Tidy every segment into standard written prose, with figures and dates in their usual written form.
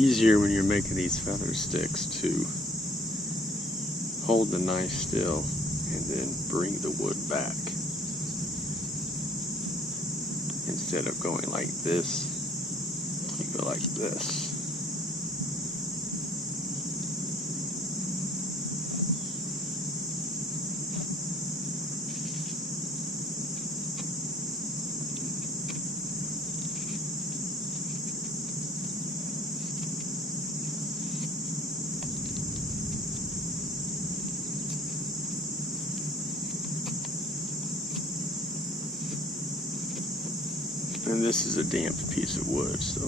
easier when you're making these feather sticks to hold the knife still and then bring the wood back. Instead of going like this, you go like this. And this is a damp piece of wood, so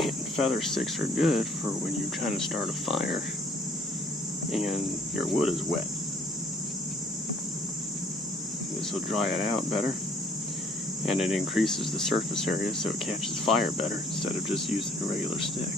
and feather sticks are good for when you're trying to start a fire and your wood is wet. This will dry it out better, and it increases the surface area so it catches fire better instead of just using a regular stick.